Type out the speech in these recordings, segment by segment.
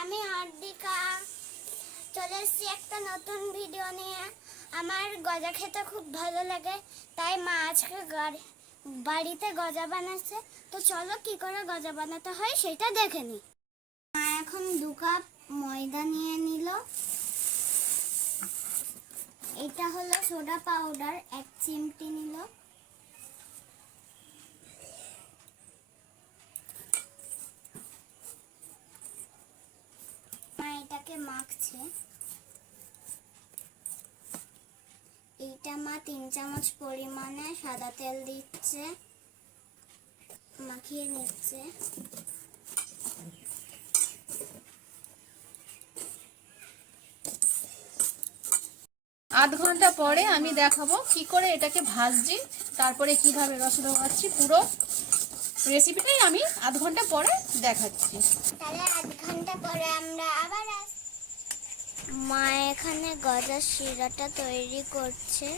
আমি হার্দিকা। চলে এসেছি একটা নতুন ভিডিও নিয়ে। আমার গজা খেতে খুব ভালো লাগে, তাই মা আজকে বাড়িতে গজা বানাচ্ছে। তো চলো কি করে গজা বানাতে হয় সেটা দেখে নি। মা এখন দু কাপ ময়দা নিয়ে নিল। এটা হলো সোডা পাউডার এক চিমটি নিল। এটাকে মাখছে। এইটা মা তিন চামচ পরিমাণে সাদা তেল দিচ্ছে মাখিয়ে নিচ্ছে। আধ ঘণ্টা পরে আমি দেখাবো কি করে এটাকে ভাজছি তারপরে কীভাবে রসটা ভাজছি পুরো রেসিপিটাই আমি আধ ঘণ্টা পরে দেখাচ্ছি। তাহলে আধ ঘণ্টা পরে আমরা মা এখানে গজার শিরাটা তৈরি করছে।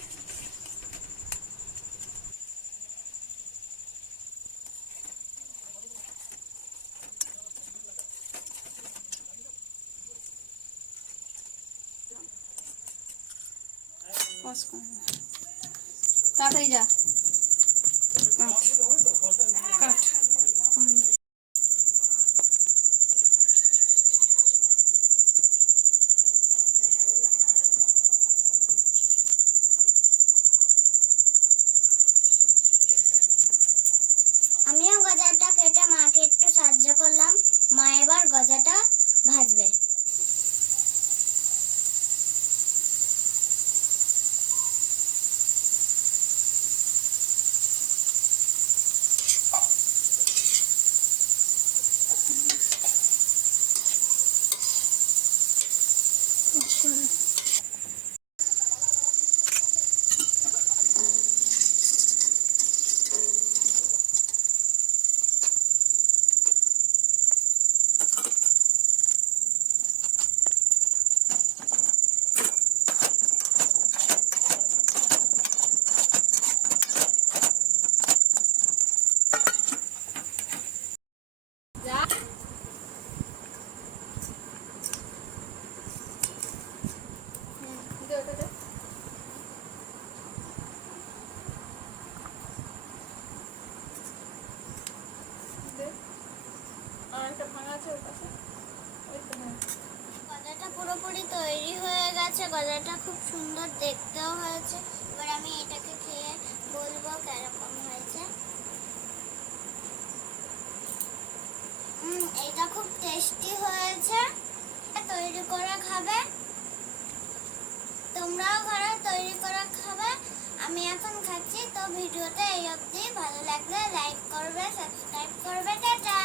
তাড়াতাড়ি যা। গজাটা গজাটা পুরোপুরি তৈরি হয়ে গেছে, গজাটা খুব সুন্দর দেখতেও হয়েছে। এবার আমি এটাকে খেয়ে বলব কেরকম হয়েছে। এটা খুব টেস্টি হয়েছে। তৈরি করে খাবে। তোমরাও ঘরে তৈরি করে খাবে। আমি এখন খাচ্ছি, তো ভিডিওটা এই অবধি। ভালো লাগলে লাইক করবে সাবস্ক্রাইব করবে, টাটা!